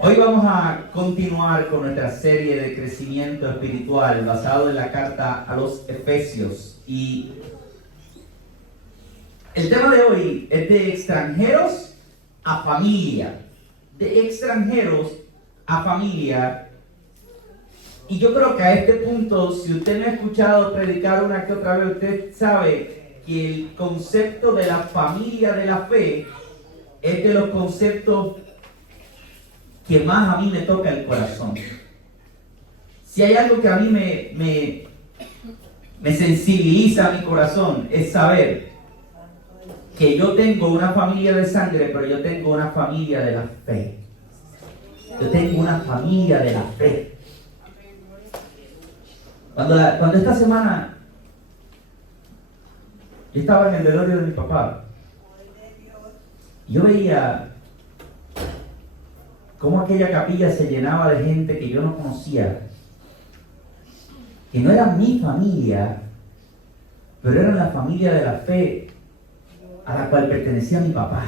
Hoy vamos a continuar con nuestra serie de crecimiento espiritual basado en la carta a los Efesios. Y el tema de hoy es de extranjeros a familia. De extranjeros a familia. Y yo creo que a este punto, si usted me ha escuchado predicar una que otra vez, usted sabe que el concepto de la familia de la fe es de los conceptos que más a mí me toca el corazón. Si hay algo que a mí me sensibiliza mi corazón, es saber que yo tengo una familia de sangre, pero yo tengo una familia de la fe. Yo tengo una familia de la fe. Cuando esta semana yo estaba en el velorio de mi papá, yo veía cómo aquella capilla se llenaba de gente que yo no conocía, que no era mi familia, pero era la familia de la fe a la cual pertenecía mi papá.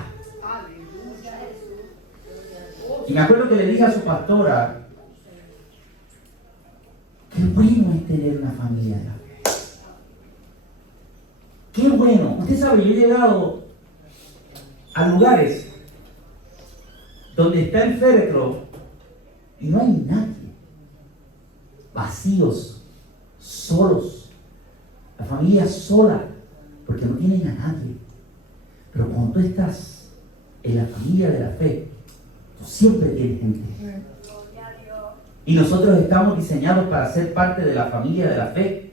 Y me acuerdo que le dije a su pastora, qué bueno es tener una familia de la fe. Qué bueno. Usted sabe, yo he llegado a lugares donde está el féretro y no hay nadie. Vacíos, solos. La familia sola, porque no tienen a nadie. Pero cuando tú estás en la familia de la fe, tú siempre tienes gente. Y nosotros estamos diseñados para ser parte de la familia de la fe.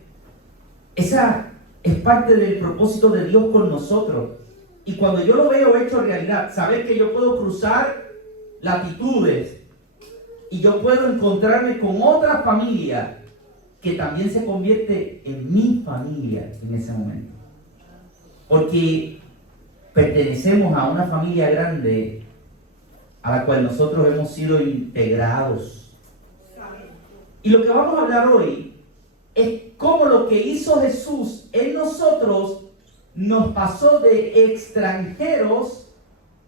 Esa es parte del propósito de Dios con nosotros. Y cuando yo lo veo hecho realidad, saber que yo puedo cruzar latitudes y yo puedo encontrarme con otra familia que también se convierte en mi familia en ese momento, porque pertenecemos a una familia grande a la cual nosotros hemos sido integrados. Y lo que vamos a hablar hoy es cómo lo que hizo Jesús en nosotros nos pasó de extranjeros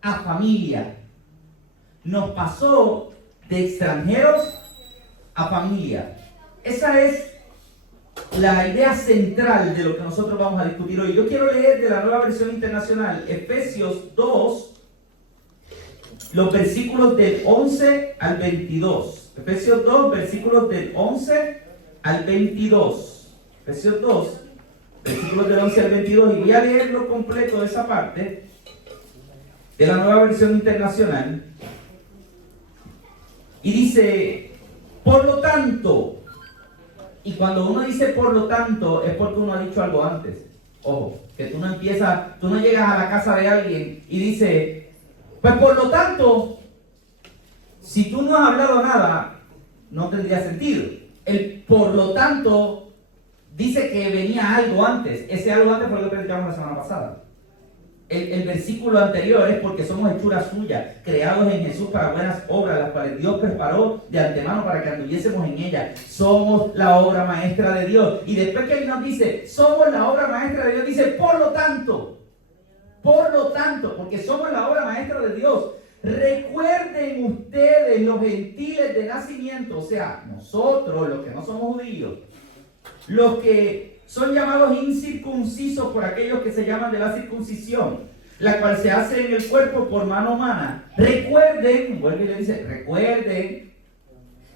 a familia. Nos pasó de extranjeros a familia. Esa es la idea central de lo que nosotros vamos a discutir hoy. Yo quiero leer de la Nueva Versión Internacional, Efesios 2, los versículos del 11 al 22. Efesios 2, versículos del 11 al 22. Efesios 2, versículos del 11 al 22. Y voy a leerlo completo de esa parte de la Nueva Versión Internacional. Y dice, por lo tanto, y cuando uno dice por lo tanto, es porque uno ha dicho algo antes. Ojo, que tú no llegas a la casa de alguien y dices, pues por lo tanto, si tú no has hablado nada, no tendría sentido. El por lo tanto dice que venía algo antes. Ese algo antes fue lo que predicamos la semana pasada. El versículo anterior es porque somos hechura suya, creados en Jesús para buenas obras, las cuales Dios preparó de antemano para que anduviésemos en ellas. Somos la obra maestra de Dios. Y después que Él nos dice, somos la obra maestra de Dios, dice, por lo tanto, porque somos la obra maestra de Dios, recuerden ustedes los gentiles de nacimiento, o sea, nosotros, los que no somos judíos, los que son llamados incircuncisos por aquellos que se llaman de la circuncisión, la cual se hace en el cuerpo por mano humana. Recuerden, vuelve y le dice, recuerden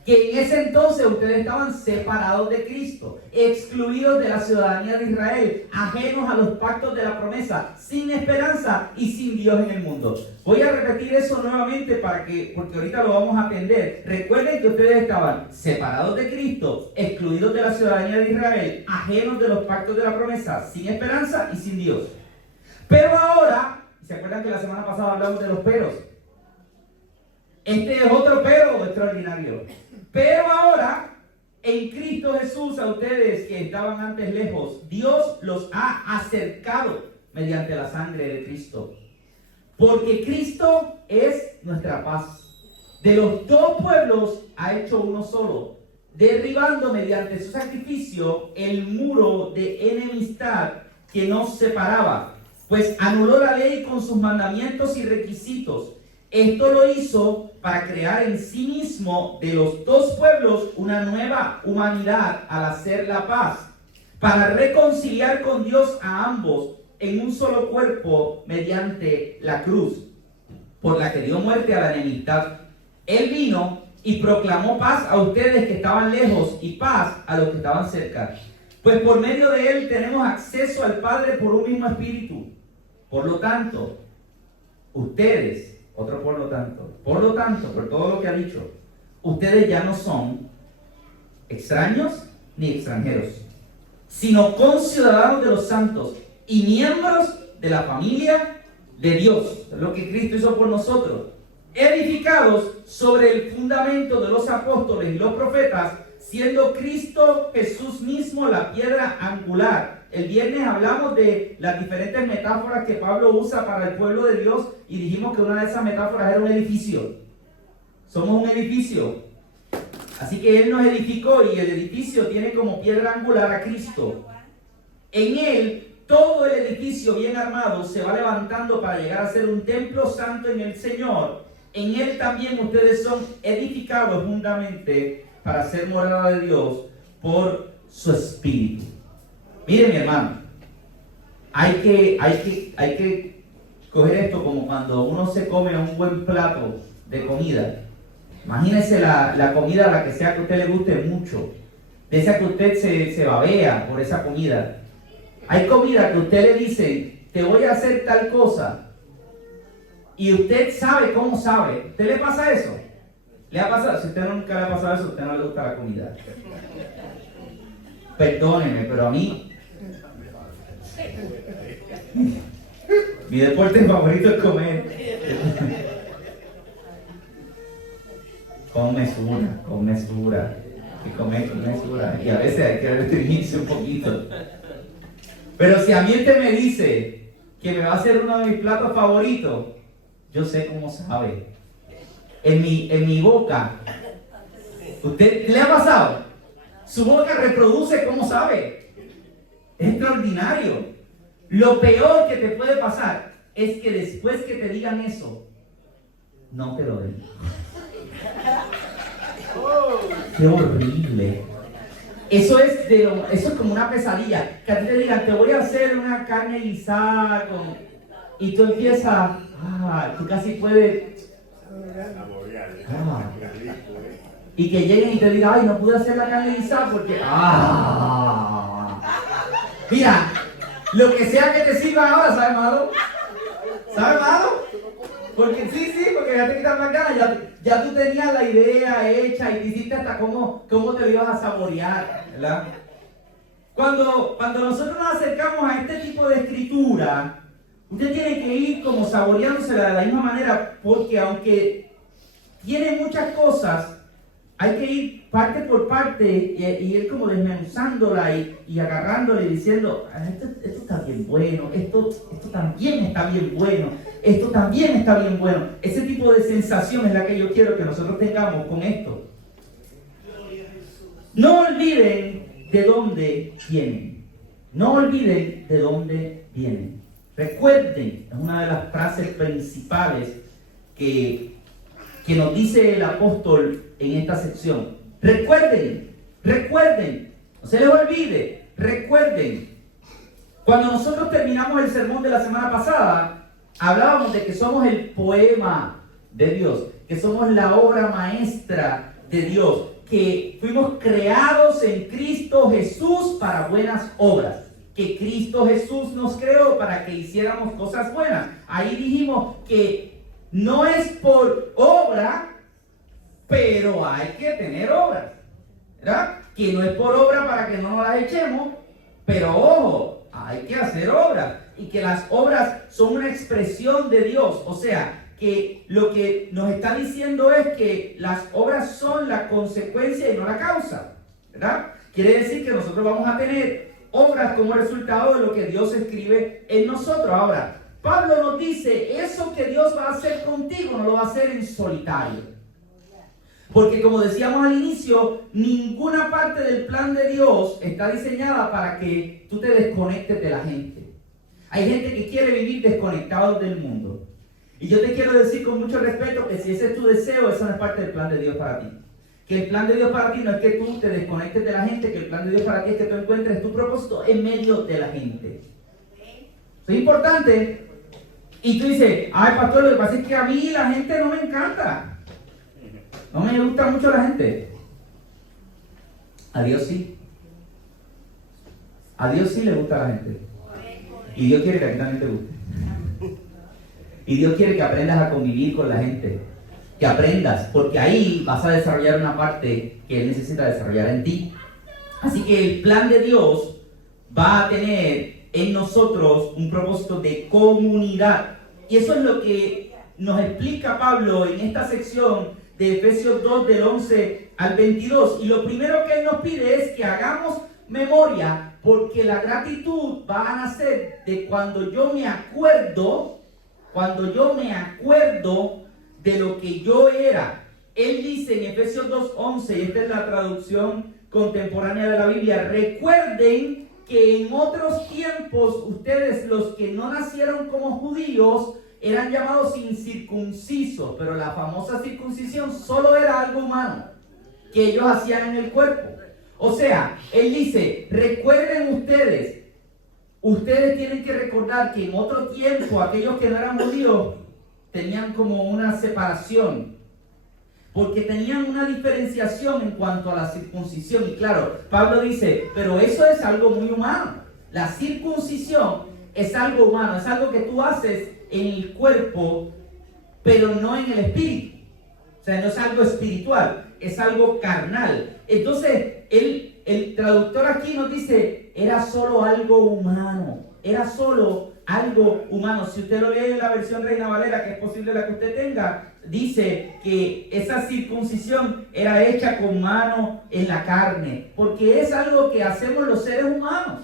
que en ese entonces ustedes estaban separados de Cristo, excluidos de la ciudadanía de Israel, ajenos a los pactos de la promesa, sin esperanza y sin Dios en el mundo. Voy a repetir eso nuevamente porque ahorita lo vamos a atender. Recuerden que ustedes estaban separados de Cristo, excluidos de la ciudadanía de Israel, ajenos de los pactos de la promesa, sin esperanza y sin Dios. Pero ahora, ¿se acuerdan que la semana pasada hablamos de los peros? Este es otro pero extraordinario. Pero ahora, en Cristo Jesús, a ustedes que estaban antes lejos, Dios los ha acercado mediante la sangre de Cristo. Porque Cristo es nuestra paz. De los dos pueblos ha hecho uno solo, derribando mediante su sacrificio el muro de enemistad que nos separaba, pues anuló la ley con sus mandamientos y requisitos. Esto lo hizo para crear en sí mismo de los dos pueblos una nueva humanidad al hacer la paz, para reconciliar con Dios a ambos en un solo cuerpo mediante la cruz, por la que dio muerte a la enemistad. Él vino y proclamó paz a ustedes que estaban lejos y paz a los que estaban cerca. Pues por medio de él tenemos acceso al Padre por un mismo espíritu. Por lo tanto, ustedes, otro por lo tanto, por todo lo que ha dicho, ustedes ya no son extraños ni extranjeros, sino conciudadanos de los santos y miembros de la familia de Dios, lo que Cristo hizo por nosotros, edificados sobre el fundamento de los apóstoles y los profetas, siendo Cristo Jesús mismo la piedra angular. El viernes hablamos de las diferentes metáforas que Pablo usa para el pueblo de Dios y dijimos que una de esas metáforas era un edificio. Somos un edificio. Así que Él nos edificó y el edificio tiene como piedra angular a Cristo. En Él, todo el edificio bien armado se va levantando para llegar a ser un templo santo en el Señor. En Él también ustedes son edificados juntamente para ser morada de Dios por su Espíritu. Miren, mi hermano, hay que coger esto como cuando uno se come un buen plato de comida. Imagínese la comida a la que sea que a usted le guste mucho, de esa que usted se babea por esa comida. Hay comida que usted le dice, te voy a hacer tal cosa, y usted sabe cómo sabe. ¿Usted le pasa eso? ¿Le ha pasado? Si usted nunca le ha pasado eso, a usted no le gusta la comida. Perdóneme, pero a mí mi deporte favorito es comer. Con mesura. Y comer con mesura. Y a veces hay que restringirse un poquito. Pero si a mí usted me dice que me va a hacer uno de mis platos favoritos, yo sé cómo sabe. En mi boca. ¿Usted le ha pasado? Su boca reproduce cómo sabe. Es extraordinario. Lo peor que te puede pasar es que después que te digan eso, no te lo den. ¡Qué horrible! Eso es como una pesadilla. Que a ti te digan, te voy a hacer una carne guisada y tú empiezas, tú casi puedes... Y que lleguen y te digan, ay, no pude hacer la carne guisada porque... Mira, lo que sea que te sirva ahora, ¿sabe malo? ¿Sabe malo? Porque porque ya te quitan las ganas, ya tú tenías la idea hecha y te hiciste hasta cómo te lo ibas a saborear, ¿verdad? Cuando nosotros nos acercamos a este tipo de escritura, usted tiene que ir como saboreándosela de la misma manera, porque aunque tiene muchas cosas, hay que ir parte por parte y ir como desmenuzándola y agarrándola y diciendo, esto está bien bueno, esto también está bien bueno, esto también está bien bueno. Ese tipo de sensación es la que yo quiero que nosotros tengamos con esto. No olviden de dónde vienen. No olviden de dónde vienen. Recuerden, es una de las frases principales que nos dice el apóstol en esta sección. Recuerden, no se les olvide, recuerden. Cuando nosotros terminamos el sermón de la semana pasada, hablábamos de que somos el poema de Dios, que somos la obra maestra de Dios, que fuimos creados en Cristo Jesús para buenas obras, que Cristo Jesús nos creó para que hiciéramos cosas buenas. Ahí dijimos que no es por obra, pero hay que tener obras, ¿verdad? Que no es por obra para que no nos las echemos, pero ojo, hay que hacer obras, y que las obras son una expresión de Dios. O sea, que lo que nos está diciendo es que las obras son la consecuencia y no la causa, ¿verdad? Quiere decir que nosotros vamos a tener obras como resultado de lo que Dios escribe en nosotros. Ahora, Pablo nos dice, eso que Dios va a hacer contigo no lo va a hacer en solitario. Porque como decíamos al inicio, ninguna parte del plan de Dios está diseñada para que tú te desconectes de la gente. Hay gente que quiere vivir desconectados del mundo. Y yo te quiero decir con mucho respeto que si ese es tu deseo, eso no es parte del plan de Dios para ti. Que el plan de Dios para ti no es que tú te desconectes de la gente, que el plan de Dios para ti es que tú encuentres tu propósito en medio de la gente. Eso es importante. Y tú dices, ay pastor, lo que pasa es que a mí la gente no me encanta. No me gusta mucho la gente. A Dios sí. A Dios sí le gusta la gente. Y Dios quiere que a ti también te guste. Y Dios quiere que aprendas a convivir con la gente. Que aprendas, porque ahí vas a desarrollar una parte que Él necesita desarrollar en ti. Así que el plan de Dios va a tener en nosotros un propósito de comunidad. Y eso es lo que nos explica Pablo en esta sección de Efesios 2 del 11 al 22. Y lo primero que Él nos pide es que hagamos memoria, porque la gratitud va a nacer de cuando yo me acuerdo de lo que yo era. Él dice en Efesios 2:11, y esta es la traducción contemporánea de la Biblia: recuerden que en otros tiempos ustedes, los que no nacieron como judíos, eran llamados incircuncisos, pero la famosa circuncisión solo era algo humano que ellos hacían en el cuerpo. O sea, él dice, recuerden ustedes tienen que recordar que en otro tiempo aquellos que no eran judíos tenían como una separación, porque tenían una diferenciación en cuanto a la circuncisión. Y claro, Pablo dice, pero eso es algo muy humano. La circuncisión es algo humano, es algo que tú haces en el cuerpo, pero no en el espíritu. O sea, no es algo espiritual, es algo carnal. Entonces, el traductor aquí nos dice, era solo algo humano, era solo algo humano. Si usted lo lee en la versión Reina Valera, que es posible la que usted tenga, dice que esa circuncisión era hecha con mano en la carne, porque es algo que hacemos los seres humanos.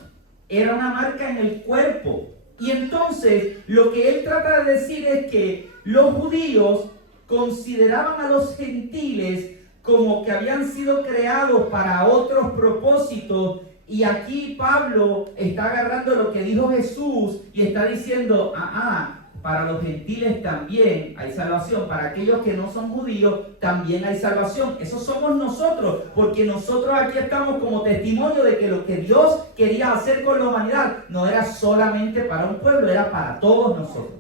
Era una marca en el cuerpo. Y entonces, lo que él trata de decir es que los judíos consideraban a los gentiles como que habían sido creados para otros propósitos. Y aquí Pablo está agarrando lo que dijo Jesús y está diciendo, para los gentiles también hay salvación, para aquellos que no son judíos también hay salvación. Eso somos nosotros, porque nosotros aquí estamos como testimonio de que lo que Dios quería hacer con la humanidad no era solamente para un pueblo, era para todos nosotros.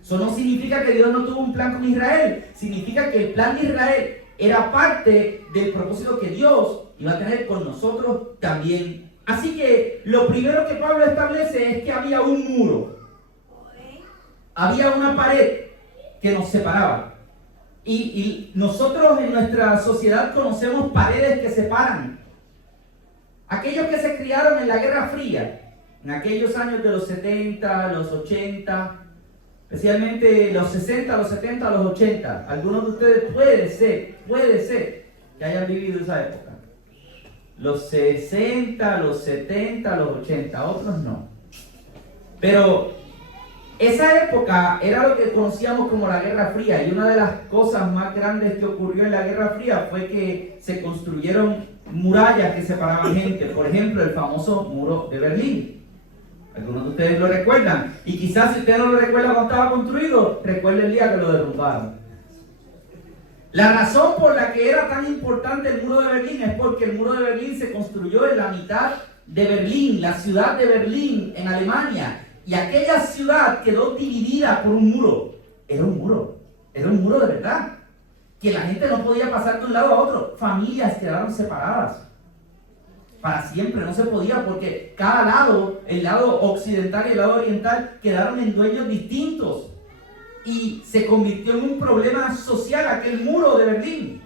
Eso no significa que Dios no tuvo un plan con Israel, significa que el plan de Israel era parte del propósito que Dios iba a tener con nosotros también. Así que lo primero que Pablo establece es que había un muro. Había una pared que nos separaba. Y nosotros en nuestra sociedad conocemos paredes que separan. Aquellos que se criaron en la Guerra Fría, en aquellos años de los 70, los 80, especialmente los 60, los 70, los 80. Algunos de ustedes puede ser que hayan vivido esa época. Los 60, los 70, los 80, otros no. Pero esa época era lo que conocíamos como la Guerra Fría, y una de las cosas más grandes que ocurrió en la Guerra Fría fue que se construyeron murallas que separaban gente. Por ejemplo, el famoso muro de Berlín. Algunos de ustedes lo recuerdan, y quizás si usted no lo recuerda cuando estaba construido, recuerde el día que lo derrumbaron. La razón por la que era tan importante el muro de Berlín es porque el muro de Berlín se construyó en la mitad de Berlín, la ciudad de Berlín en Alemania, y aquella ciudad quedó dividida por un muro. Era un muro de verdad, que la gente no podía pasar de un lado a otro. Familias quedaron separadas para siempre, no se podía, porque cada lado, el lado occidental y el lado oriental, quedaron en dueños distintos, y se convirtió en un problema social aquel muro de Berlín.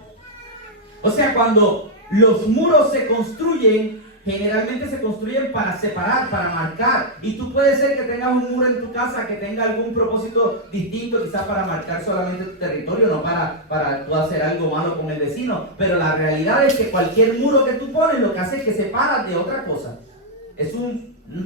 O sea, cuando los muros se construyen, generalmente se construyen para separar, para marcar, y tú puedes ser que tengas un muro en tu casa que tenga algún propósito distinto, quizás para marcar solamente tu territorio, no para tú hacer algo malo con el vecino, pero la realidad es que cualquier muro que tú pones lo que hace es que separas de otra cosa. Es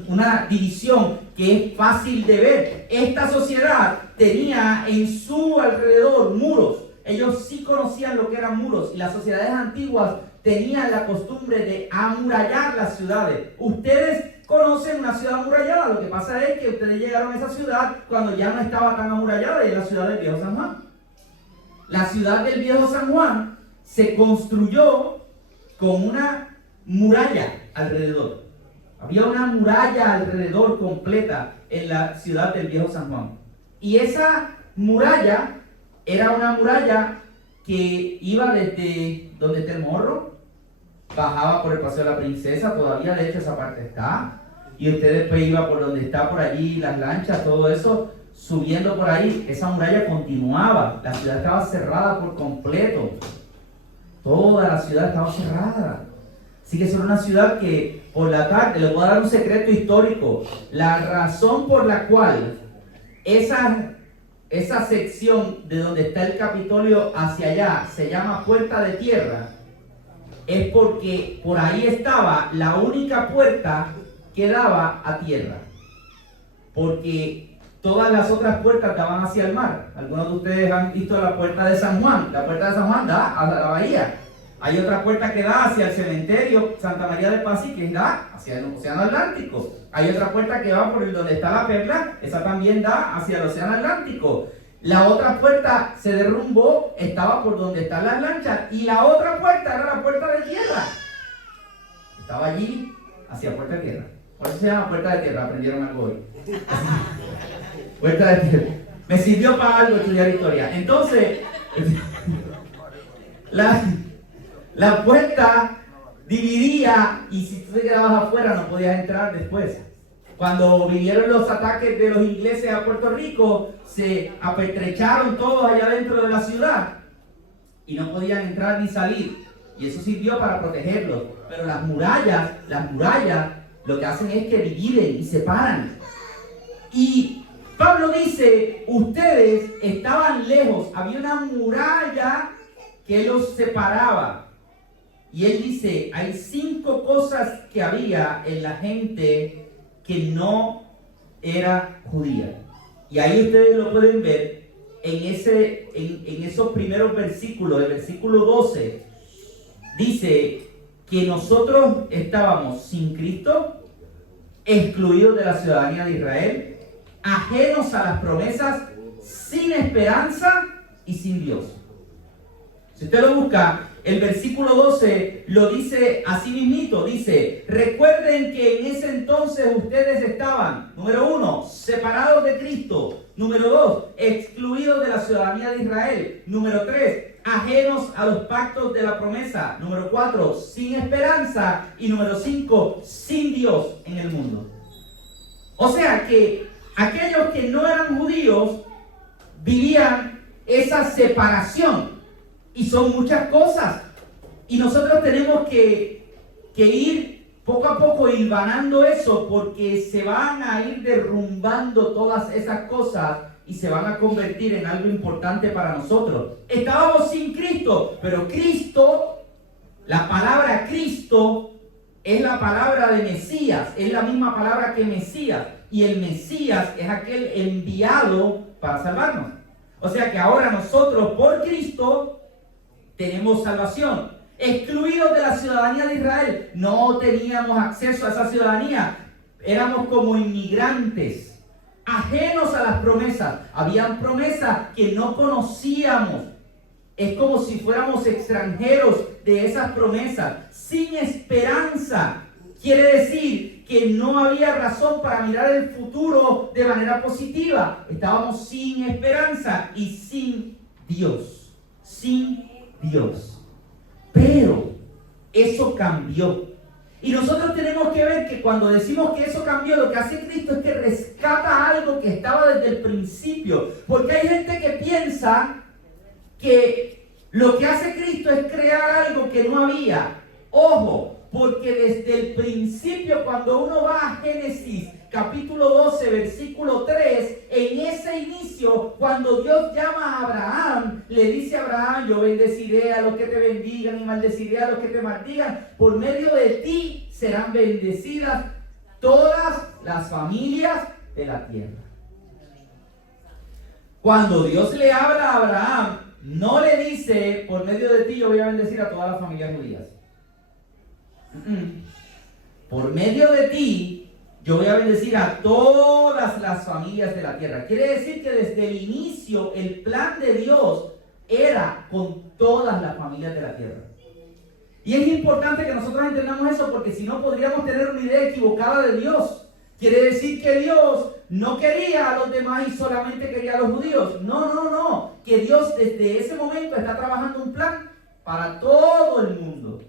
una división que es fácil de ver. Esta sociedad tenía en su alrededor muros. Ellos sí conocían lo que eran muros, y las sociedades antiguas tenían la costumbre de amurallar las ciudades. Ustedes conocen una ciudad amurallada. Lo que pasa es que ustedes llegaron a esa ciudad cuando ya no estaba tan amurallada, y es la ciudad del Viejo San Juan. La ciudad del Viejo San Juan se construyó con una muralla alrededor. Había una muralla alrededor completa en la ciudad del Viejo San Juan. Y esa muralla era una muralla que iba desde donde está el Morro, bajaba por el Paseo de la Princesa, todavía de hecho esa parte está, y usted después iba por donde está por allí las lanchas, todo eso, subiendo por ahí. Esa muralla continuaba, la ciudad estaba cerrada por completo, toda la ciudad estaba cerrada. Así que eso era una ciudad que por la tarde, les voy a dar un secreto histórico, la razón por la cual esa sección de donde está el Capitolio hacia allá se llama Puerta de Tierra, es porque por ahí estaba la única puerta que daba a tierra, porque todas las otras puertas daban hacia el mar. Algunos de ustedes han visto la puerta de San Juan. La puerta de San Juan da a la bahía. Hay otra puerta que da hacia el cementerio Santa María de Pasi, que da hacia el Océano Atlántico. Hay otra puerta que va por donde está la Perla, esa también da hacia el Océano Atlántico. La otra puerta se derrumbó, estaba por donde están las lanchas, y la otra puerta era la puerta de tierra. Estaba allí hacia Puerta de Tierra. Por eso se llama Puerta de Tierra, aprendieron algo hoy. Puerta de Tierra. Me sirvió para algo estudiar historia. Entonces, la puerta dividía, y si tú te quedabas afuera no podías entrar después. Cuando vinieron los ataques de los ingleses a Puerto Rico, se apertrecharon todos allá dentro de la ciudad y no podían entrar ni salir. Y eso sirvió para protegerlos. Pero las murallas lo que hacen es que dividen y separan. Y Pablo dice, ustedes estaban lejos, había una muralla que los separaba. Y él dice, hay 5 cosas que había en la gente que no era judía. Y ahí ustedes lo pueden ver en esos primeros versículos. El versículo 12 dice que nosotros estábamos sin Cristo, excluidos de la ciudadanía de Israel, ajenos a las promesas, sin esperanza y sin Dios. Si usted lo busca, el versículo 12 lo dice así mismito, dice, recuerden que en ese entonces ustedes estaban, número 1, separados de Cristo, número 2, excluidos de la ciudadanía de Israel, número 3, ajenos a los pactos de la promesa, número 4, sin esperanza, y número 5, sin Dios en el mundo. O sea que aquellos que no eran judíos vivían esa separación. Y son muchas cosas. Y nosotros tenemos que ir poco a poco hilvanando eso, porque se van a ir derrumbando todas esas cosas y se van a convertir en algo importante para nosotros. Estábamos sin Cristo, pero Cristo, la palabra Cristo es la palabra de Mesías, es la misma palabra que Mesías. Y el Mesías es aquel enviado para salvarnos. O sea que ahora nosotros por Cristo tenemos salvación. Excluidos de la ciudadanía de Israel, no teníamos acceso a esa ciudadanía. Éramos como inmigrantes, ajenos a las promesas. Habían promesas que no conocíamos. Es como si fuéramos extranjeros de esas promesas, sin esperanza. Quiere decir que no había razón para mirar el futuro de manera positiva. Estábamos sin esperanza y sin Dios. Sin Dios. Pero eso cambió. Y nosotros tenemos que ver que cuando decimos que eso cambió, lo que hace Cristo es que rescata algo que estaba desde el principio. Porque hay gente que piensa que lo que hace Cristo es crear algo que no había. Ojo, porque desde el principio, cuando uno va a Génesis capítulo 12, versículo 3, en ese inicio, cuando Dios llama a Abraham, le dice a Abraham, yo bendeciré a los que te bendigan y maldeciré a los que te maldigan. Por medio de ti serán bendecidas todas las familias de la tierra. Cuando Dios le habla a Abraham, no le dice, por medio de ti yo voy a bendecir a todas las familias judías. Por medio de ti yo voy a bendecir a todas las familias de la tierra. Quiere decir que desde el inicio el plan de Dios era con todas las familias de la tierra. Y es importante que nosotros entendamos eso, porque si no podríamos tener una idea equivocada de Dios. Quiere decir que Dios no quería a los demás y solamente quería a los judíos. No. Que Dios desde ese momento está trabajando un plan para todo el mundo.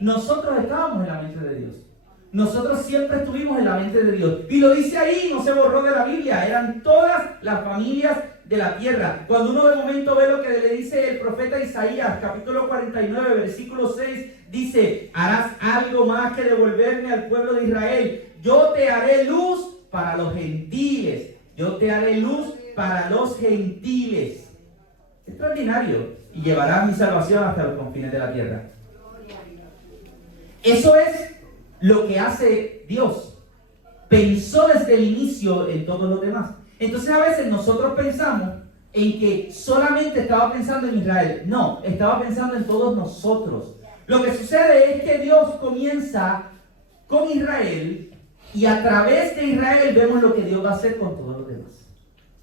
Nosotros estábamos en la mente de Dios. Nosotros siempre estuvimos en la mente de Dios. Y lo dice ahí, no se borró de la Biblia. Eran todas las familias de la tierra. Cuando uno de momento ve lo que le dice el profeta Isaías, capítulo 49, versículo 6, dice: harás algo más que devolverme al pueblo de Israel. Yo te haré luz para los gentiles. Yo te haré luz para los gentiles. Extraordinario. Y llevarás mi salvación hasta los confines de la tierra. Eso es lo que hace Dios. Pensó desde el inicio en todos los demás. Entonces a veces nosotros pensamos en que solamente estaba pensando en Israel. No, estaba pensando en todos nosotros. Lo que sucede es que Dios comienza con Israel y a través de Israel vemos lo que Dios va a hacer con todos los demás.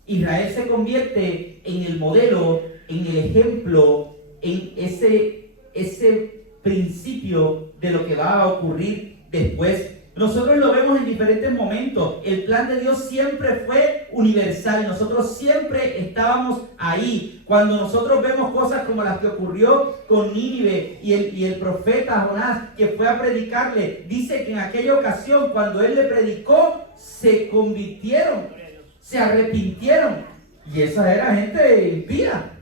Israel se convierte en el modelo, en el ejemplo, en ese principio de lo que va a ocurrir después. Nosotros lo vemos en diferentes momentos. El plan de Dios siempre fue universal. Nosotros siempre estábamos ahí. Cuando nosotros vemos cosas como las que ocurrió con Nínive y el profeta Jonás, que fue a predicarle, dice que en aquella ocasión, cuando él le predicó, se convirtieron, se arrepintieron. Y esa era gente impía.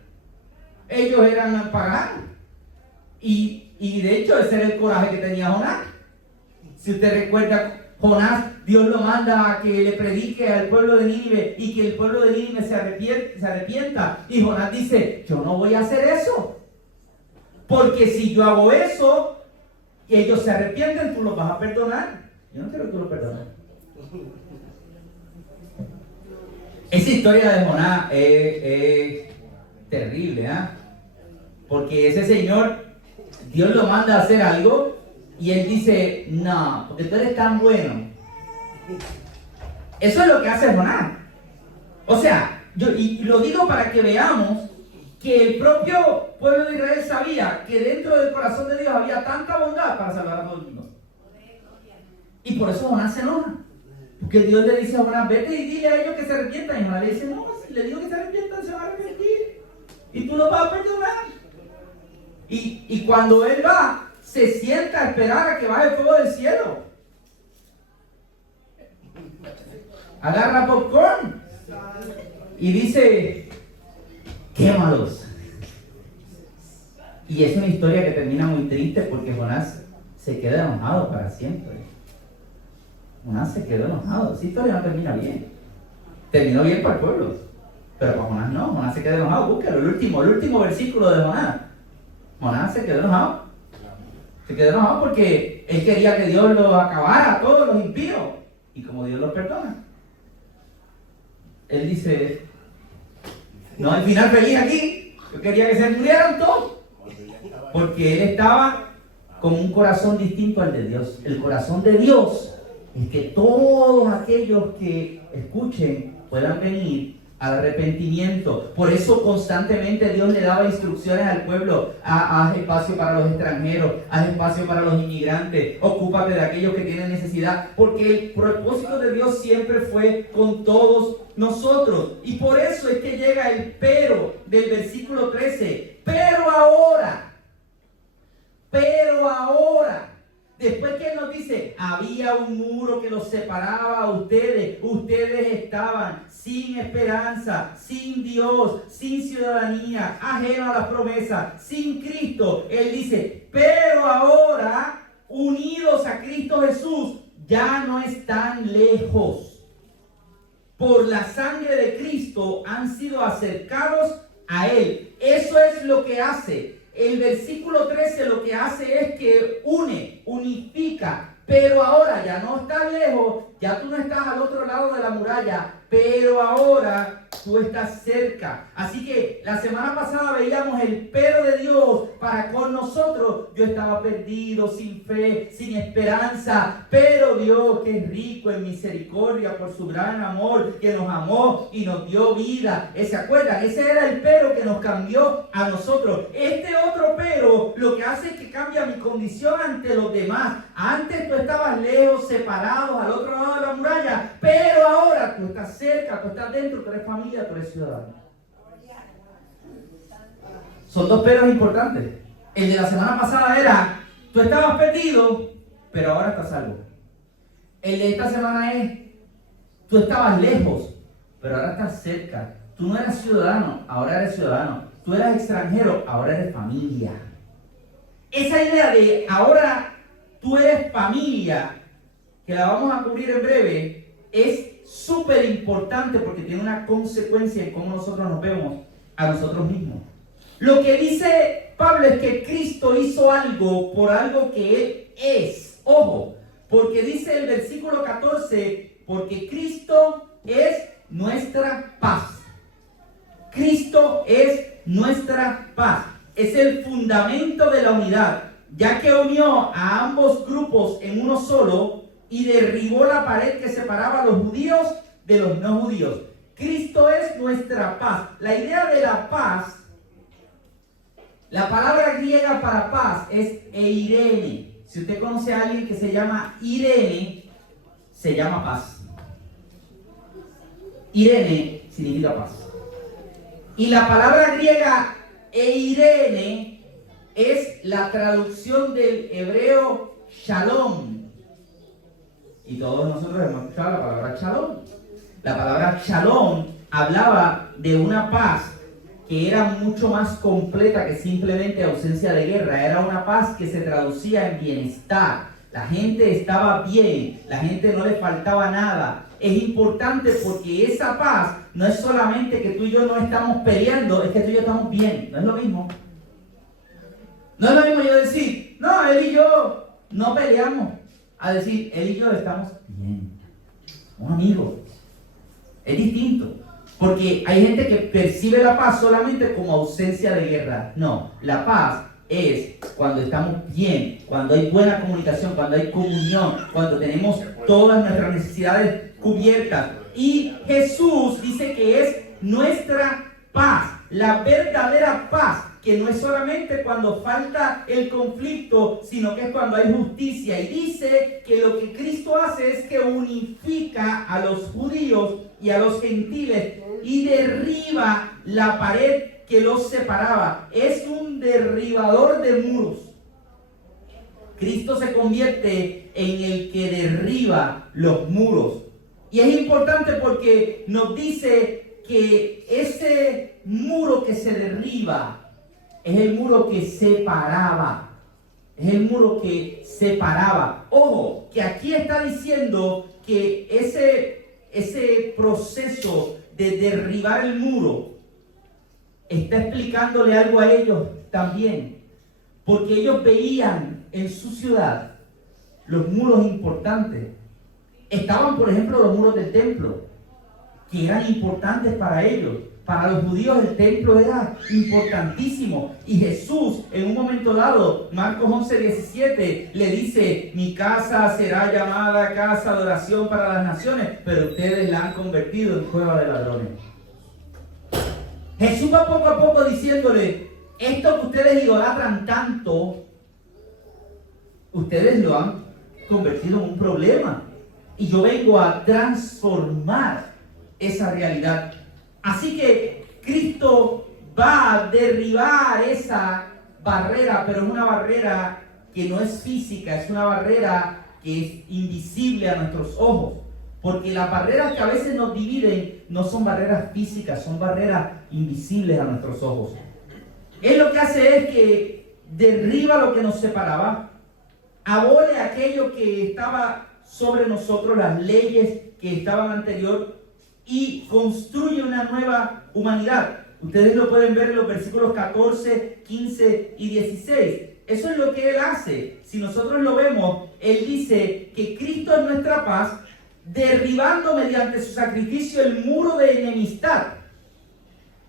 Ellos eran paganos. Y de hecho ese era el coraje que tenía Jonás. Si usted recuerda, Jonás, Dios lo manda a que le predique al pueblo de Nínive y que el pueblo de Nínive se arrepienta. Y Jonás dice: yo no voy a hacer eso. Porque si yo hago eso y ellos se arrepienten, tú los vas a perdonar. Yo no quiero que tú los perdones. Esa historia de Jonás es terrible, ¿eh? Porque ese señor, Dios lo manda a hacer algo y él dice: no, porque tú eres tan bueno. Eso es lo que hace Jonás. O sea, y lo digo para que veamos que el propio pueblo de Israel sabía que dentro del corazón de Dios había tanta bondad para salvar a todo el mundo. Y por eso Jonás se enoja. Porque Dios le dice a Jonás: vete y dile a ellos que se arrepientan. Y Jonás le dice: no, si le digo que se arrepientan, se van a arrepentir. Y tú los vas a perdonar. Y cuando él va, se sienta a esperar a que baje el fuego del cielo. Agarra popcorn y dice: quémalos. Y es una historia que termina muy triste porque Jonás se queda enojado para siempre. Jonás se quedó enojado. Esa historia no termina bien. Terminó bien para el pueblo, pero para Jonás no. Jonás se queda enojado. Búscalo, el último versículo de Jonás. Jonás se quedó enojado. Se quedó enojado porque él quería que Dios los acabara a todos los impíos. Y como Dios los perdona, él dice: no, al final feliz aquí. Yo quería que se murieran todos. Porque él estaba con un corazón distinto al de Dios. El corazón de Dios es que todos aquellos que escuchen puedan venir al arrepentimiento. Por eso constantemente Dios le daba instrucciones al pueblo: haz espacio para los extranjeros, haz espacio para los inmigrantes, ocúpate de aquellos que tienen necesidad, porque el propósito de Dios siempre fue con todos nosotros. Y por eso es que llega el pero del versículo 13. Pero ahora, después que él nos dice: había un muro que los separaba a ustedes estaban sin esperanza, sin Dios, sin ciudadanía, ajenos a las promesas, sin Cristo. Él dice: pero ahora, unidos a Cristo Jesús, ya no están lejos. Por la sangre de Cristo han sido acercados a Él. Eso es lo que hace. El versículo 13 lo que hace es que unifica. Pero ahora ya no estás lejos, ya tú no estás al otro lado de la muralla, pero ahora tú estás cerca. Así que la semana pasada veíamos el pero de Dios para para con nosotros. Yo estaba perdido, sin fe, sin esperanza, pero Dios, que es rico en misericordia por su gran amor, que nos amó y nos dio vida. ¿Se acuerdan? Ese era el pero que nos cambió a nosotros. Este otro pero lo que hace es que cambia mi condición ante los demás. Antes tú estabas lejos, separados, al otro lado de la muralla, pero ahora tú estás cerca, tú estás dentro, tú eres familia, tú eres ciudadano. Son dos peros importantes. El de la semana pasada era, tú estabas perdido, pero ahora estás salvo. El de esta semana es, tú estabas lejos, pero ahora estás cerca. Tú no eras ciudadano, ahora eres ciudadano. Tú eras extranjero, ahora eres familia. Esa idea de ahora tú eres familia, que la vamos a cubrir en breve, es súper importante porque tiene una consecuencia en cómo nosotros nos vemos a nosotros mismos. Lo que dice Pablo es que Cristo hizo algo por algo que Él es. Ojo, porque dice el versículo 14, porque Cristo es nuestra paz. Cristo es nuestra paz. Es el fundamento de la unidad, ya que unió a ambos grupos en uno solo y derribó la pared que separaba a los judíos de los no judíos. Cristo es nuestra paz. La idea de la paz, la palabra griega para paz es eirene. Si usted conoce a alguien que se llama Irene, se llama paz. Irene significa paz. Y la palabra griega eirene es la traducción del hebreo shalom. Y todos nosotros hemos escuchado la palabra shalom. La palabra shalom hablaba de una paz que era mucho más completa que simplemente ausencia de guerra. Era una paz que se traducía en bienestar. La gente estaba bien, la gente no le faltaba nada. Es importante porque esa paz no es solamente que tú y yo no estamos peleando, es que tú y yo estamos bien. No es lo mismo. No es lo mismo yo decir, no, él y yo no peleamos, a decir, él y yo estamos bien. Un amigo. Es distinto. Porque hay gente que percibe la paz solamente como ausencia de guerra. No, la paz es cuando estamos bien, cuando hay buena comunicación, cuando hay comunión, cuando tenemos todas nuestras necesidades cubiertas. Y Jesús dice que es nuestra paz, la verdadera paz, que no es solamente cuando falta el conflicto, sino que es cuando hay justicia. Y dice que lo que Cristo hace es que unifica a los judíos y a los gentiles y derriba la pared que los separaba. Es un derribador de muros. Cristo se convierte en el que derriba los muros. Y es importante porque nos dice que ese muro que se derriba es el muro que separaba. Es el muro que separaba. Ojo, que aquí está diciendo que ese proceso de derribar el muro está explicándole algo a ellos también. Porque ellos veían en su ciudad los muros importantes. Estaban, por ejemplo, los muros del templo, que eran importantes para ellos. Para los judíos el templo era importantísimo. Y Jesús, en un momento dado, Marcos 11:17, le dice, mi casa será llamada casa de oración para las naciones, pero ustedes la han convertido en cueva de ladrones. Jesús va poco a poco diciéndole, esto que ustedes idolatran tanto, ustedes lo han convertido en un problema. Y yo vengo a transformar esa realidad. Así que Cristo va a derribar esa barrera, pero es una barrera que no es física, es una barrera que es invisible a nuestros ojos. Porque las barreras que a veces nos dividen no son barreras físicas, son barreras invisibles a nuestros ojos. Él lo que hace es que derriba lo que nos separaba, abole aquello que estaba sobre nosotros, las leyes que estaban anterior, y construye una nueva humanidad. Ustedes lo pueden ver en los versículos 14, 15 y 16. Eso es lo que Él hace. Si nosotros lo vemos, Él dice que Cristo es nuestra paz, derribando mediante su sacrificio el muro de enemistad.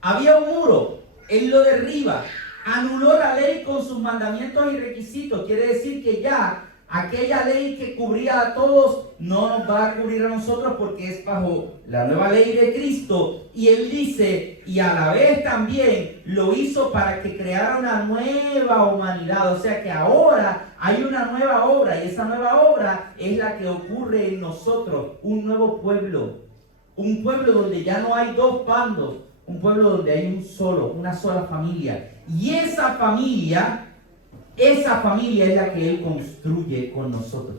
Había un muro, Él lo derriba. anuló la ley con sus mandamientos y requisitos. Quiere decir que ya aquella ley que cubría a todos no nos va a cubrir a nosotros porque es bajo la nueva ley de Cristo. Y Él dice, y a la vez también lo hizo para que creara una nueva humanidad. O sea que ahora hay una nueva obra, y esa nueva obra es la que ocurre en nosotros, un nuevo pueblo. Un pueblo donde ya no hay dos bandos, un pueblo donde hay un solo, una sola familia. Y esa familia es la que Él construye con nosotros.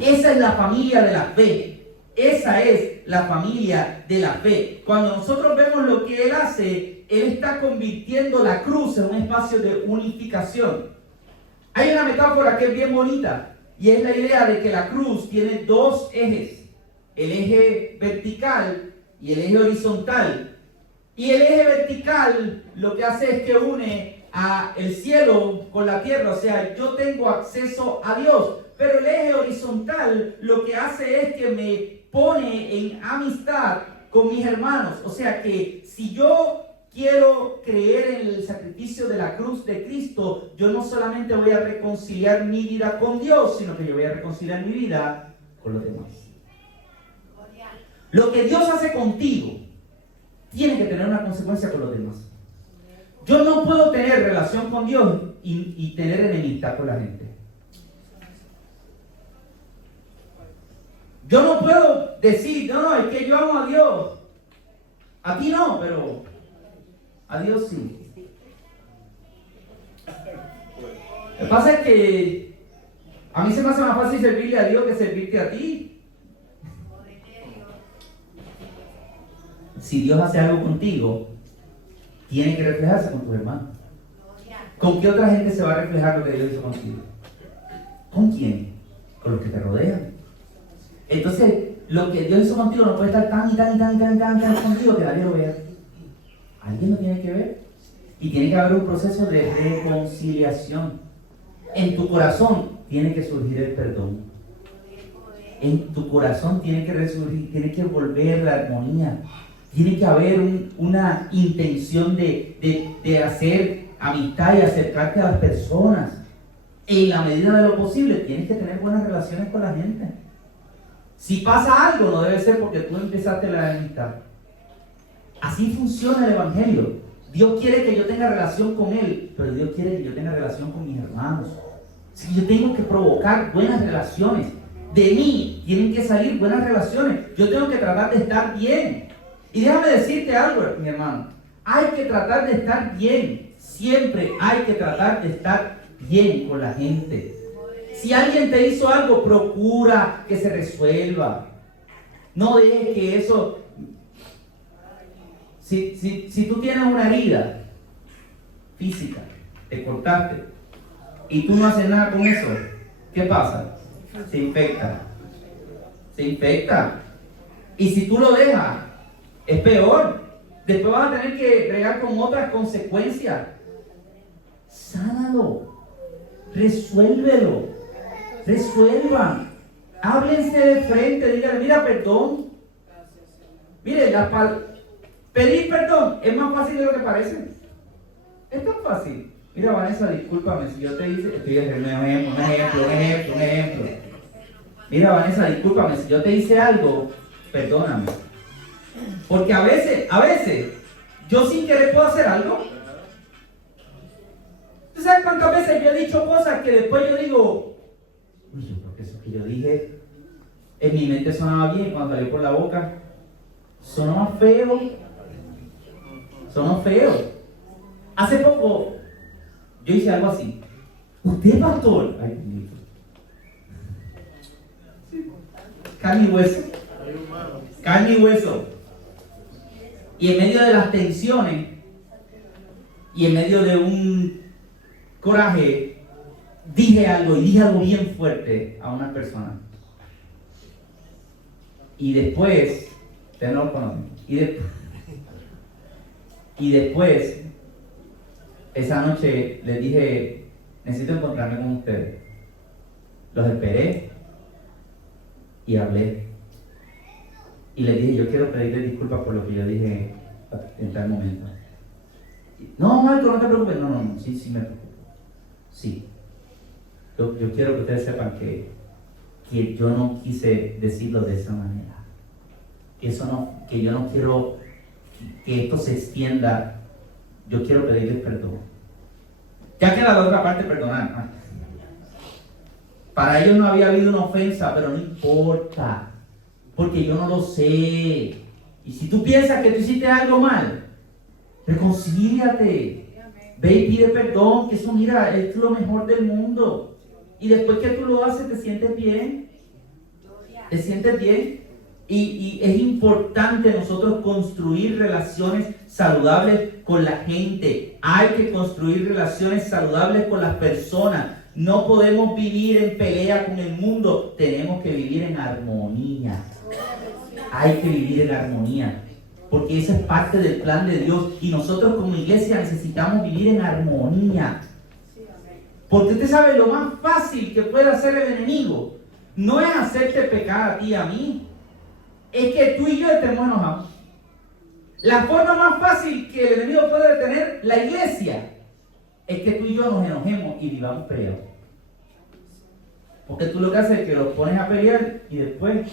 Esa es la familia de la fe. Esa es la familia de la fe. Cuando nosotros vemos lo que Él hace, Él está convirtiendo la cruz en un espacio de unificación. Hay una metáfora que es bien bonita, y es la idea de que la cruz tiene dos ejes. El eje vertical y el eje horizontal. Y el eje vertical lo que hace es que une el cielo con la tierra, o sea, yo tengo acceso a Dios. Pero el eje horizontal lo que hace es que me pone en amistad con mis hermanos. O sea que si yo quiero creer en el sacrificio de la cruz de Cristo, yo no solamente voy a reconciliar mi vida con Dios, sino que yo voy a reconciliar mi vida con los demás. Lo que Dios hace contigo tiene que tener una consecuencia con los demás. Yo no puedo tener relación con Dios y tener enemistad con la gente. Yo no puedo decir, no, es que yo amo a Dios. A ti no, pero a Dios sí. Lo que pasa es que a mí se me hace más fácil servirle a Dios que servirte a ti. Si Dios hace algo contigo, tiene que reflejarse con tus hermanos. ¿Con qué otra gente se va a reflejar lo que Dios hizo contigo? ¿Con quién? Con los que te rodean. Entonces, lo que Dios hizo contigo no puede estar tan contigo que nadie lo vea. Alguien lo tiene que ver. Y tiene que haber un proceso de reconciliación. En tu corazón tiene que surgir el perdón. En tu corazón tiene que resurgir, tiene que volver la armonía. Tiene que haber una intención de hacer amistad y acercarte a las personas. En la medida de lo posible, tienes que tener buenas relaciones con la gente. Si pasa algo, no debe ser porque tú empezaste la amistad. Así funciona el Evangelio. Dios quiere que yo tenga relación con Él, pero Dios quiere que yo tenga relación con mis hermanos. Si yo tengo que provocar buenas relaciones, de mí tienen que salir buenas relaciones. Yo tengo que tratar de estar bien. Y déjame decirte algo, mi hermano. Hay que tratar de estar bien. Siempre hay que tratar de estar bien con la gente. Si alguien te hizo algo, procura que se resuelva. No dejes que eso... Si tú tienes una herida física, te cortaste, y tú no haces nada con eso, ¿qué pasa? Se infecta. Se infecta. Y si tú lo dejas, es peor. Después vas a tener que bregar con otras consecuencias. Sánalo. Resuélvelo. Resuelvan. Háblense de frente. Díganle, mira, perdón. Mire, pedir perdón es más fácil de lo que parece. Es tan fácil. Mira, Vanessa, discúlpame si yo te hice... Estoy haciendo un ejemplo. Mira, Vanessa, discúlpame si yo te hice algo, perdóname. Porque a veces, yo sin querer puedo hacer algo. ¿Tú sabes cuántas veces yo he dicho cosas que después yo digo, uy, yo creo que eso que yo dije, en mi mente sonaba bien, cuando salió por la boca, sonó más feo. Sonó feo. Hace poco, yo hice algo así. ¿Usted, pastor? Ay, carne y hueso. Carne y hueso. Y en medio de las tensiones y en medio de un coraje, dije algo bien fuerte a una persona. Y después, ustedes no lo conocen, y después, esa noche les dije, necesito encontrarme con ustedes. Los esperé y hablé. Y les dije, yo quiero pedirles disculpas por lo que yo dije en tal momento. No, Marco, no te preocupes. No, sí me preocupo. Sí. Yo quiero que ustedes sepan que yo no quise decirlo de esa manera. Que yo no quiero que esto se extienda. Yo quiero pedirles perdón. Ya queda la otra parte, perdonar, ¿no? Para ellos no había habido una ofensa, pero no importa, porque yo no lo sé. Y si tú piensas que tú hiciste algo mal, reconcíliate. Ve y pide perdón, que eso, mira, es lo mejor del mundo. Y después que tú lo haces, te sientes bien. ¿Te sientes bien? Y es importante nosotros construir relaciones saludables con la gente. Hay que construir relaciones saludables con las personas. No podemos vivir en pelea con el mundo. Tenemos que vivir en armonía. Hay que vivir en armonía. Porque eso es parte del plan de Dios. Y nosotros como iglesia necesitamos vivir en armonía. Porque usted sabe, lo más fácil que puede hacer el enemigo no es hacerte pecar a ti y a mí. Es que tú y yo estemos enojados. La forma más fácil que el enemigo puede detener la iglesia es que tú y yo nos enojemos y vivamos peleados. Porque tú lo que haces es que los pones a pelear y después...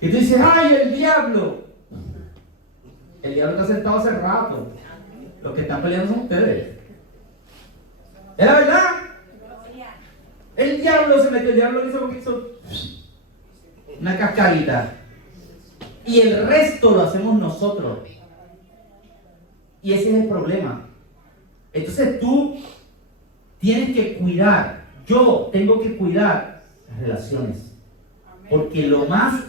Y tú dices, ¡ay, el diablo! El diablo está sentado hace rato. Los que están peleando son ustedes. ¿Es la verdad? El diablo se metió, el diablo hizo porque hizo una cascarita. Y el resto lo hacemos nosotros. Y ese es el problema. Entonces tú tienes que cuidar. Yo tengo que cuidar las relaciones. Porque lo más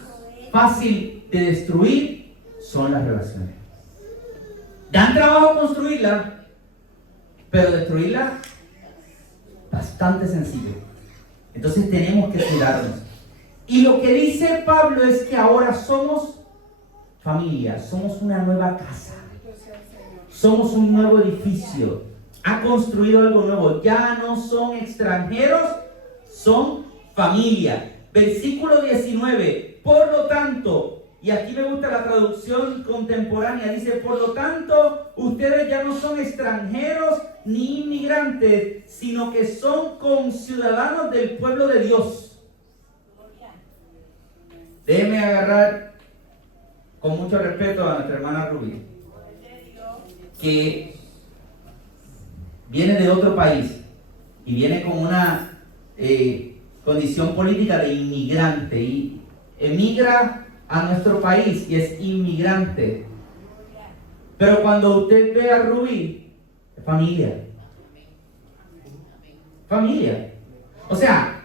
fácil de destruir son las relaciones. Dan trabajo construirlas, pero destruirlas bastante sencillo. Entonces tenemos que cuidarnos. Y lo que dice Pablo es que ahora somos familia, somos una nueva casa, somos un nuevo edificio. Ha construido algo nuevo. Ya no son extranjeros, son familia. Versículo 19. Por lo tanto, y aquí me gusta la traducción contemporánea, dice, por lo tanto, ustedes ya no son extranjeros ni inmigrantes, sino que son conciudadanos del pueblo de Dios. Déjeme agarrar con mucho respeto a nuestra hermana Rubí, que viene de otro país y viene con una condición política de inmigrante y emigra a nuestro país y es inmigrante. Pero cuando usted ve a Rubí, es familia. Familia. O sea,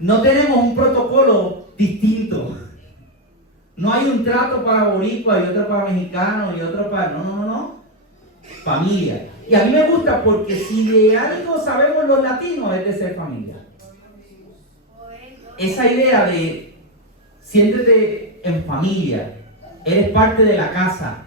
no tenemos un protocolo distinto. No hay un trato para boricua y otro para mexicano y otro para... No. Familia. Y a mí me gusta porque si de algo sabemos los latinos es de ser familia. Esa idea de siéntete en familia, eres parte de la casa,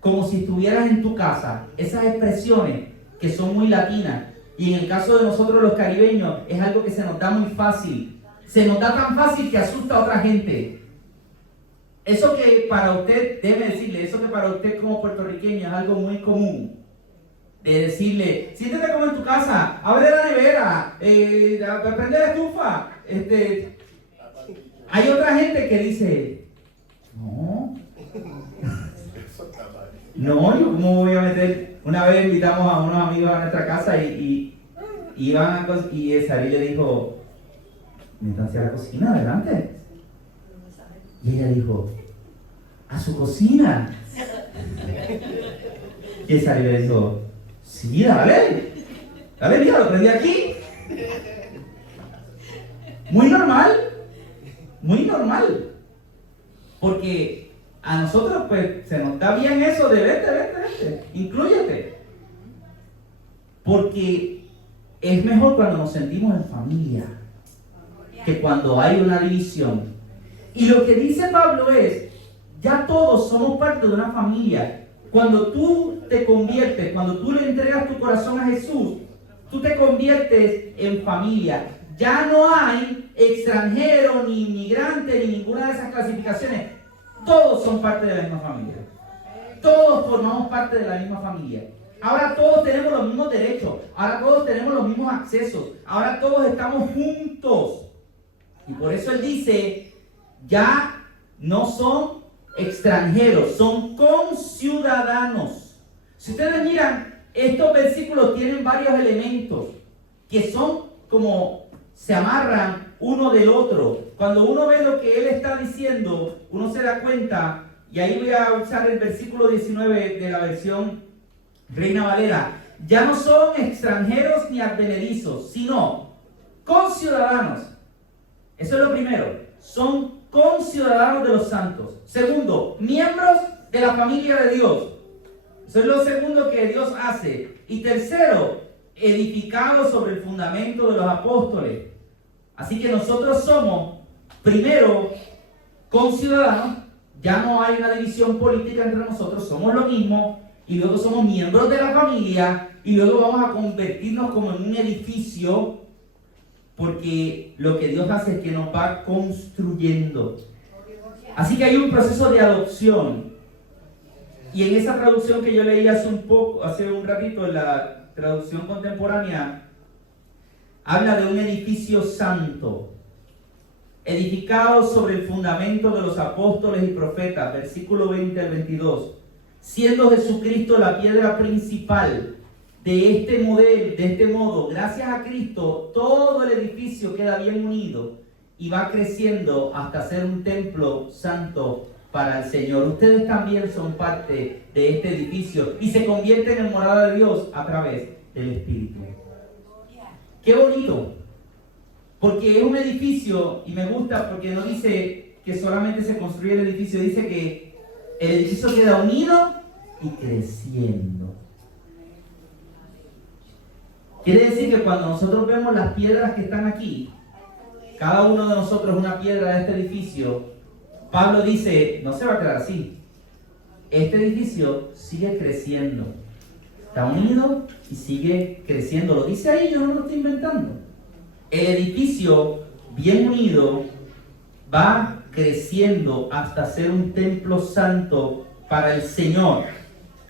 como si estuvieras en tu casa. Esas expresiones que son muy latinas, y en el caso de nosotros los caribeños es algo que se nos da muy fácil. Se nos da tan fácil que asusta a otra gente. Eso que para usted, déjeme decirle, eso que para usted como puertorriqueño es algo muy común. De decirle, siéntete como en tu casa, abre la nevera, prende la estufa. Hay otra gente que dice, no, yo cómo voy a meter. Una vez invitamos a unos amigos a nuestra casa y Sari le dijo, métanse a la cocina, adelante. Y ella dijo, ¿a su cocina? Y Sari le dijo, sí, dale, mira, lo prendí aquí. Muy normal, porque a nosotros pues se nos da bien eso de vete, inclúyete, porque es mejor cuando nos sentimos en familia que cuando hay una división. Y lo que dice Pablo es, ya todos somos parte de una familia. Cuando tú te conviertes, cuando tú le entregas tu corazón a Jesús, tú te conviertes en familia. Ya no hay extranjero, ni inmigrante, ni ninguna de esas clasificaciones. Todos son parte de la misma familia. todos formamos parte de la misma familia. Ahora todos tenemos los mismos derechos, ahora todos tenemos los mismos accesos, ahora todos estamos juntos. Y por eso él dice, ya no son extranjeros, son conciudadanos. Si ustedes miran, estos versículos tienen varios elementos que son como se amarran uno del otro. Cuando uno ve lo que él está diciendo, uno se da cuenta, y ahí voy a usar el versículo 19 de la versión Reina Valera. Ya no son extranjeros ni advenedizos, sino conciudadanos. Eso es lo primero. Son conciudadanos de los santos. Segundo, miembros de la familia de Dios. Eso es lo segundo que Dios hace. Y tercero, edificados sobre el fundamento de los apóstoles. Así que nosotros somos, primero, conciudadanos. Ya no hay una división política entre nosotros, somos lo mismo. Y luego somos miembros de la familia. Y luego vamos a convertirnos como en un edificio. Porque lo que Dios hace es que nos va construyendo. Así que hay un proceso de adopción. Y en esa traducción que yo leí hace un ratito, en la traducción contemporánea, habla de un edificio santo, edificado sobre el fundamento de los apóstoles y profetas, versículo 20 al 22, siendo Jesucristo la piedra principal. De este modo, gracias a Cristo, todo el edificio queda bien unido y va creciendo hasta ser un templo santo para el Señor. Ustedes también son parte de este edificio y se convierten en morada de Dios a través del Espíritu. ¡Qué bonito! Porque es un edificio, y me gusta porque no dice que solamente se construye el edificio, dice que el edificio queda unido y creciendo. Quiere decir que cuando nosotros vemos las piedras que están aquí, cada uno de nosotros es una piedra de este edificio, Pablo dice, no se va a quedar así. Este edificio sigue creciendo. Está unido y sigue creciendo. Lo dice ahí, yo no lo estoy inventando. El edificio bien unido va creciendo hasta ser un templo santo para el Señor.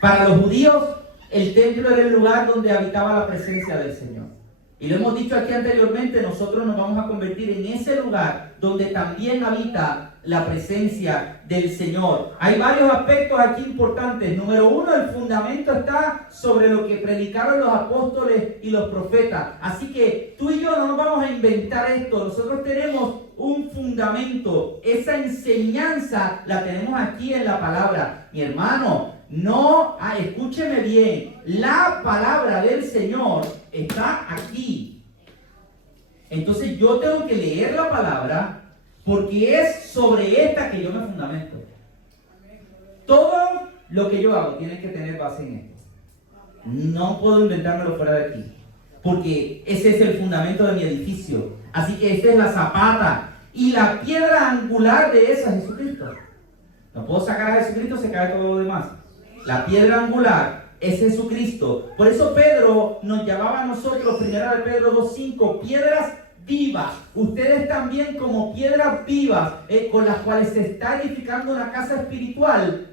Para los judíos, el templo era el lugar donde habitaba la presencia del Señor. Y lo hemos dicho aquí anteriormente, nosotros nos vamos a convertir en ese lugar donde también habita la presencia del Señor. Hay varios aspectos aquí importantes. Número uno, el fundamento está sobre lo que predicaron los apóstoles y los profetas. Así que tú y yo no nos vamos a inventar esto. Nosotros tenemos un fundamento. Esa enseñanza la tenemos aquí en la palabra. Mi hermano, escúcheme bien. La palabra del Señor está aquí. Entonces yo tengo que leer la palabra, porque es sobre esta que yo me fundamento. Todo lo que yo hago tiene que tener base en esto. No puedo inventármelo fuera de aquí, porque ese es el fundamento de mi edificio. Así que esta es la zapata y la piedra angular de esa es Jesucristo. No puedo sacar a Jesucristo, se cae todo lo demás. La piedra angular es Jesucristo. Por eso Pedro nos llamaba a nosotros, 1 de Pedro 2:5, piedras vivas. Ustedes también como piedras vivas, con las cuales se está edificando una casa espiritual,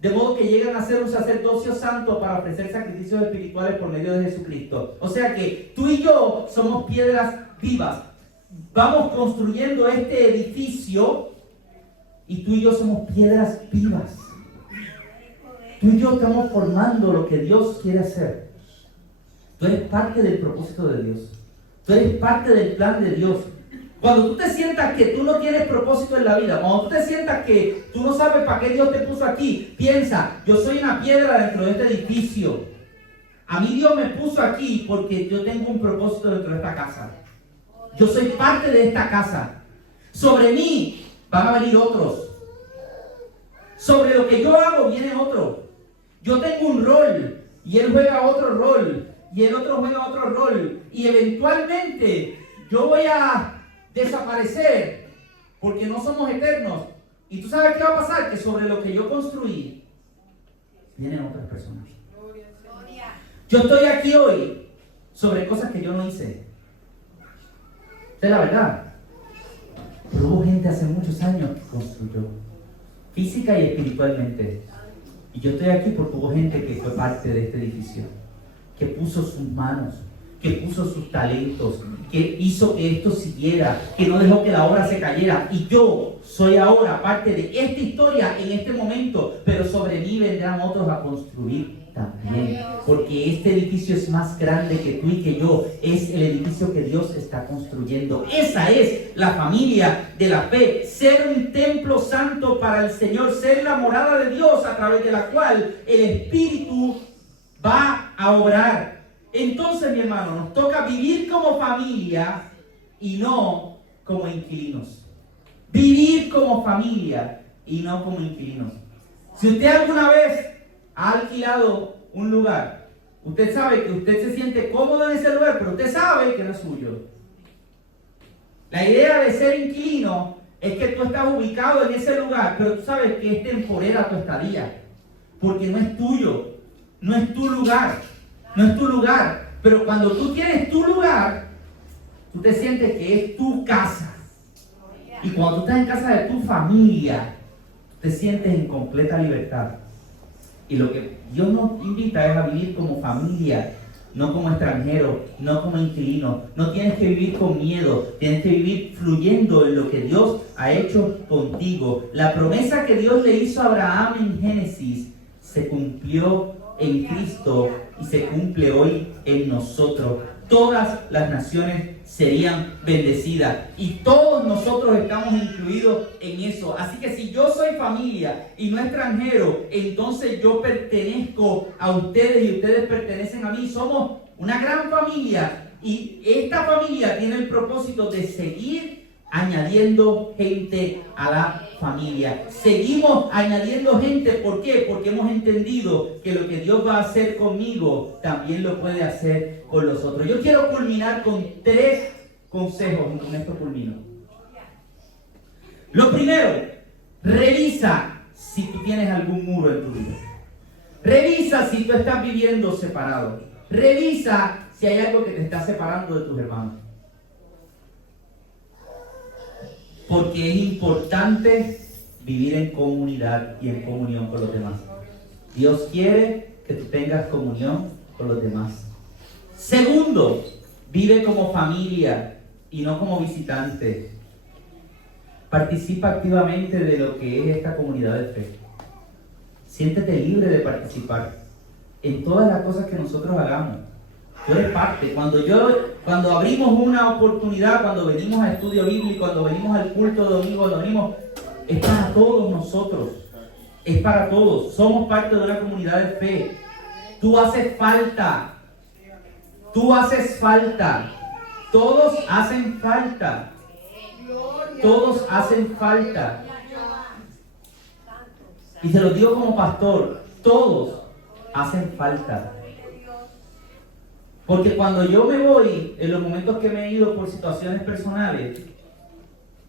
de modo que llegan a ser un sacerdocio santo para ofrecer sacrificios espirituales por medio de Jesucristo. O sea que tú y yo somos piedras vivas. Vamos construyendo este edificio y tú y yo somos piedras vivas. Tú y yo estamos formando lo que Dios quiere hacer. Tú eres parte del propósito de Dios. Tú eres parte del plan de Dios. Cuando tú te sientas que tú no tienes propósito en la vida, cuando tú te sientas que tú no sabes para qué Dios te puso aquí, piensa, yo soy una piedra dentro de este edificio. A mí Dios me puso aquí porque yo tengo un propósito dentro de esta casa. Yo soy parte de esta casa. Sobre mí van a venir otros. Sobre lo que yo hago viene otro. Yo tengo un rol y él juega otro rol. Y el otro juega otro rol. Y eventualmente yo voy a desaparecer porque no somos eternos. Y tú sabes qué va a pasar, que sobre lo que yo construí vienen otras personas. Yo estoy aquí hoy sobre cosas que yo no hice. Esta es la verdad. Pero hubo gente hace muchos años que construyó física y espiritualmente. Y yo estoy aquí porque hubo gente que fue parte de este edificio, que puso sus manos, que puso sus talentos, que hizo que esto siguiera, que no dejó que la obra se cayera. Y yo soy ahora parte de esta historia en este momento, pero sobre mí vendrán otros a construir también, porque este edificio es más grande que tú y que yo. Es el edificio que Dios está construyendo. Esa es la familia de la fe: ser un templo santo para el Señor, ser la morada de Dios a través de la cual el Espíritu va a obrar. Entonces, mi hermano, nos toca vivir como familia y no como inquilinos. Vivir como familia y no como inquilinos. Si usted alguna vez ha alquilado un lugar, usted sabe que usted se siente cómodo en ese lugar, pero usted sabe que no es suyo. La idea de ser inquilino es que tú estás ubicado en ese lugar, pero tú sabes que es temporera tu estadía, porque no es tuyo, no es tu lugar, no es tu lugar. Pero cuando tú tienes tu lugar, tú te sientes que es tu casa. Y cuando tú estás en casa de tu familia, te sientes en completa libertad. Y lo que Dios nos invita es a vivir como familia, no como extranjero, no como inquilino. No tienes que vivir con miedo, tienes que vivir fluyendo en lo que Dios ha hecho contigo. La promesa que Dios le hizo a Abraham en Génesis se cumplió en Cristo y se cumple hoy en nosotros. Todas las naciones serían bendecidas y todos nosotros estamos incluidos en eso. Así que si yo soy familia y no extranjero, entonces yo pertenezco a ustedes y ustedes pertenecen a mí. Somos una gran familia y esta familia tiene el propósito de seguir añadiendo gente a la familia. Seguimos añadiendo gente. ¿Por qué? Porque hemos entendido que lo que Dios va a hacer conmigo también lo puede hacer con los otros. Yo quiero culminar con 3 consejos y con esto culmino. Lo primero, revisa si tú tienes algún muro en tu vida. Revisa si tú estás viviendo separado. Revisa si hay algo que te está separando de tus hermanos. Porque es importante vivir en comunidad y en comunión con los demás. Dios quiere que tú tengas comunión con los demás. Segundo, vive como familia y no como visitante. Participa activamente de lo que es esta comunidad de fe. Siéntete libre de participar en todas las cosas que nosotros hagamos. Tú eres parte. Cuando abrimos una oportunidad, cuando venimos a estudio bíblico, cuando venimos al culto de domingo, cuando venimos, es para todos nosotros. Es para todos. Somos parte de una comunidad de fe. Tú haces falta. Tú haces falta. Todos hacen falta. Todos hacen falta. Y se lo digo como pastor, todos hacen falta. Porque cuando yo me voy, en los momentos que me he ido por situaciones personales,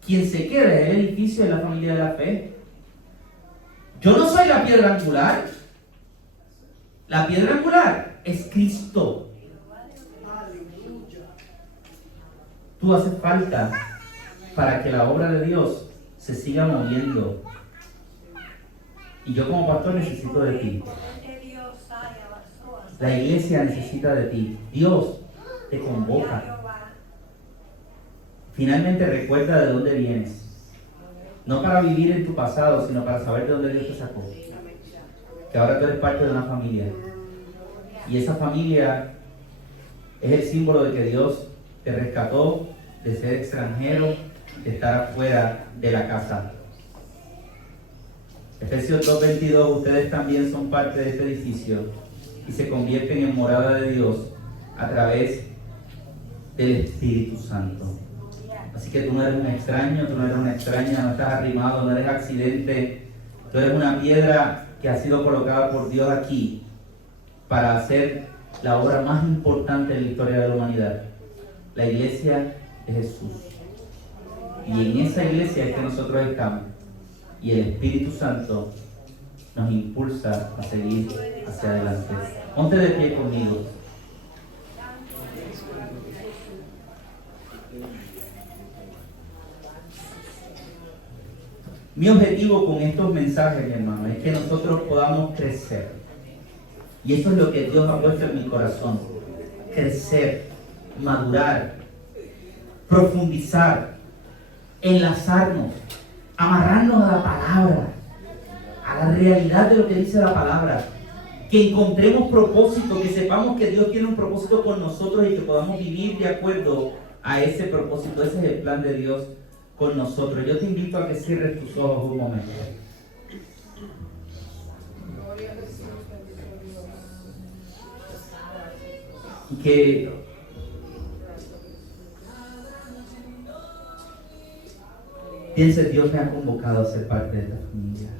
quien se queda es el edificio de la familia de la fe. Yo no soy la piedra angular. La piedra angular es Cristo. Tú haces falta para que la obra de Dios se siga moviendo. Y yo como pastor necesito de ti. La iglesia necesita de ti. Dios te convoca. Finalmente recuerda de dónde vienes. No para vivir en tu pasado, sino para saber de dónde Dios te sacó. Que ahora tú eres parte de una familia. Y esa familia es el símbolo de que Dios te rescató de ser extranjero, de estar afuera de la casa. Efesios 2:22, ustedes también son parte de este edificio y se convierten en morada de Dios a través del Espíritu Santo. Así que tú no eres un extraño, tú no eres una extraña, no estás arrimado, no eres accidente. Tú eres una piedra que ha sido colocada por Dios aquí para hacer la obra más importante de la historia de la humanidad, la iglesia de Jesús. Y en esa iglesia es que nosotros estamos. Y el Espíritu Santo nos impulsa a seguir hacia adelante. Ponte de pie conmigo. Mi objetivo con estos mensajes, mi hermano, es que nosotros podamos crecer. Y eso es lo que Dios ha puesto en mi corazón. Crecer, madurar, profundizar, enlazarnos, amarrarnos a la palabra, a la realidad de lo que dice la palabra. Que encontremos propósito, que sepamos que Dios tiene un propósito con nosotros y que podamos vivir de acuerdo a ese propósito. Ese es el plan de Dios con nosotros. Yo te invito a que cierres tus ojos un momento. Y que pienses, Dios me ha convocado a ser parte de esta familia.